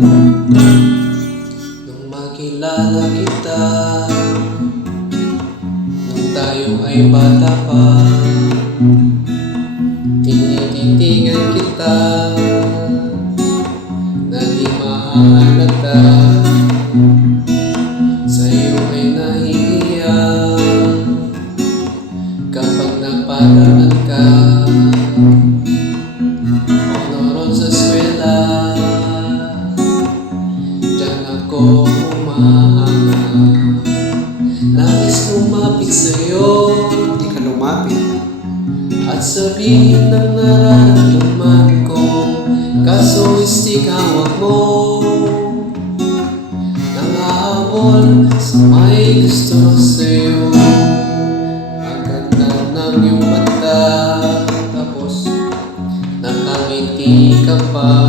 Nung makilala kita, nung tayo ay bata pa, tinititigan kita na di mahalata. Sa'yo ay nahihiya kapag napadaan ka o naroon sa eskwela. Diyan ako humahanga, nais lumapit sa'yo, Di ka lumapit. at sabihin ng nararamdaman ko. Kaso istik hawak mo, nangahabol sa may gusto sa'yo. Ang ganda ng iyong mata, tapos nakangiti ka pa.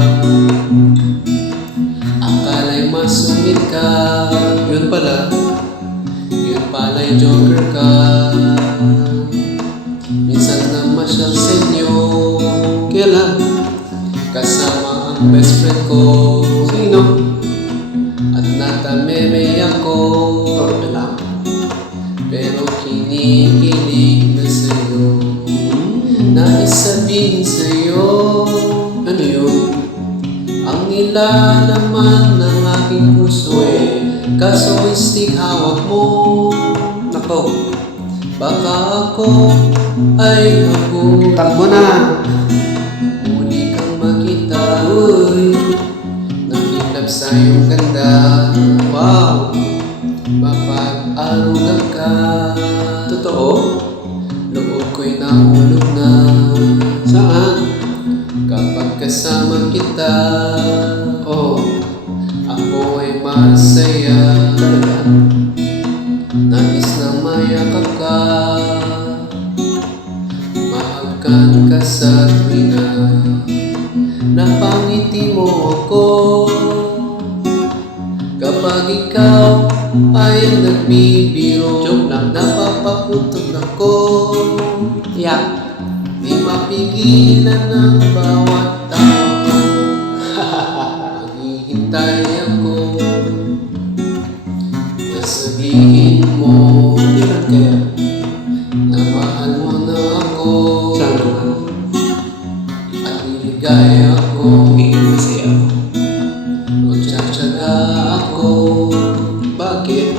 Akala'y masungit ka, yun pala'y joker ka. Minsan naman siyang senyo, Kailan? kasama ang best friend ko. Sino? At natameme ako, Torpe lang. pero kinikilig na sa'yo. Nais sabihin sa'yo, Ano yun? ang nilalaman ng aking puso kaso istik hawak mo. Nako, Baka ako ay nabutan takbo na. muli kang makita. Uy, nakilap sa iyong ganda. Wow, Mapag-arugan ka, totoo? loob ko'y nahulog na Saan? kapag kasama kita. Oh, Ako ay masaya, talaga? nais na mayakap ka, mahagkan ka sa tuwina. Napangiti mo ako kapag ikaw ay nagbibiro. Joke lang. Napapaputok ako, Yeah. di mapigilan ng bawat tawa ko. Maghihintay ako na sabihin mo Kailan kaya? na mahal mo na ako Sana nga. at niligaya ako. Magiging masaya ako. Magtsatsaga ako, Bakit?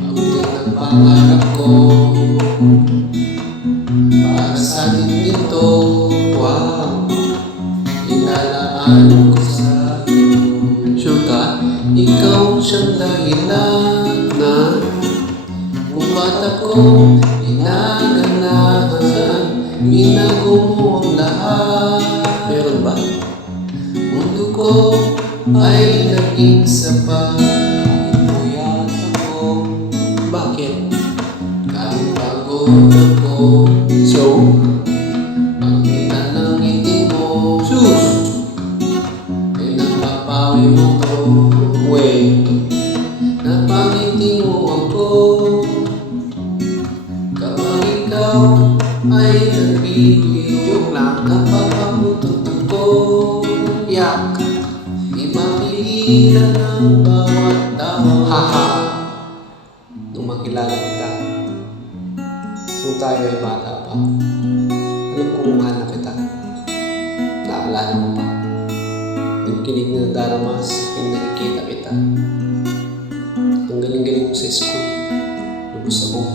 abutin ang pangarap ko. Para sa atin dito, Wow. inalaan ko sa iyo. Sure ka? Ikaw siyang dahilan Na? kung ba't ako inaganahan. Minago mo ang lahat. Meron ba? Mundo ko ay naging sapat. Puyat ako, Bakit? kahit pagod ako. So? Pagkita ng ngiti mo, Sus! ay napapawi mo ko. Wait. Napangiti mo ako kapag ikaw ay nagbibiro. Joke lang. Napapamutot ako, Yak. di mapigilan ang bawat tawa. Haha. Nung makilala kita, nung tayo ay bata pa, alam kong mahal na kita. Naalala mo pa. Nagkilig na darama sa tuwing nakikita kita. Ang galing-galing mo sa school. Lubos akong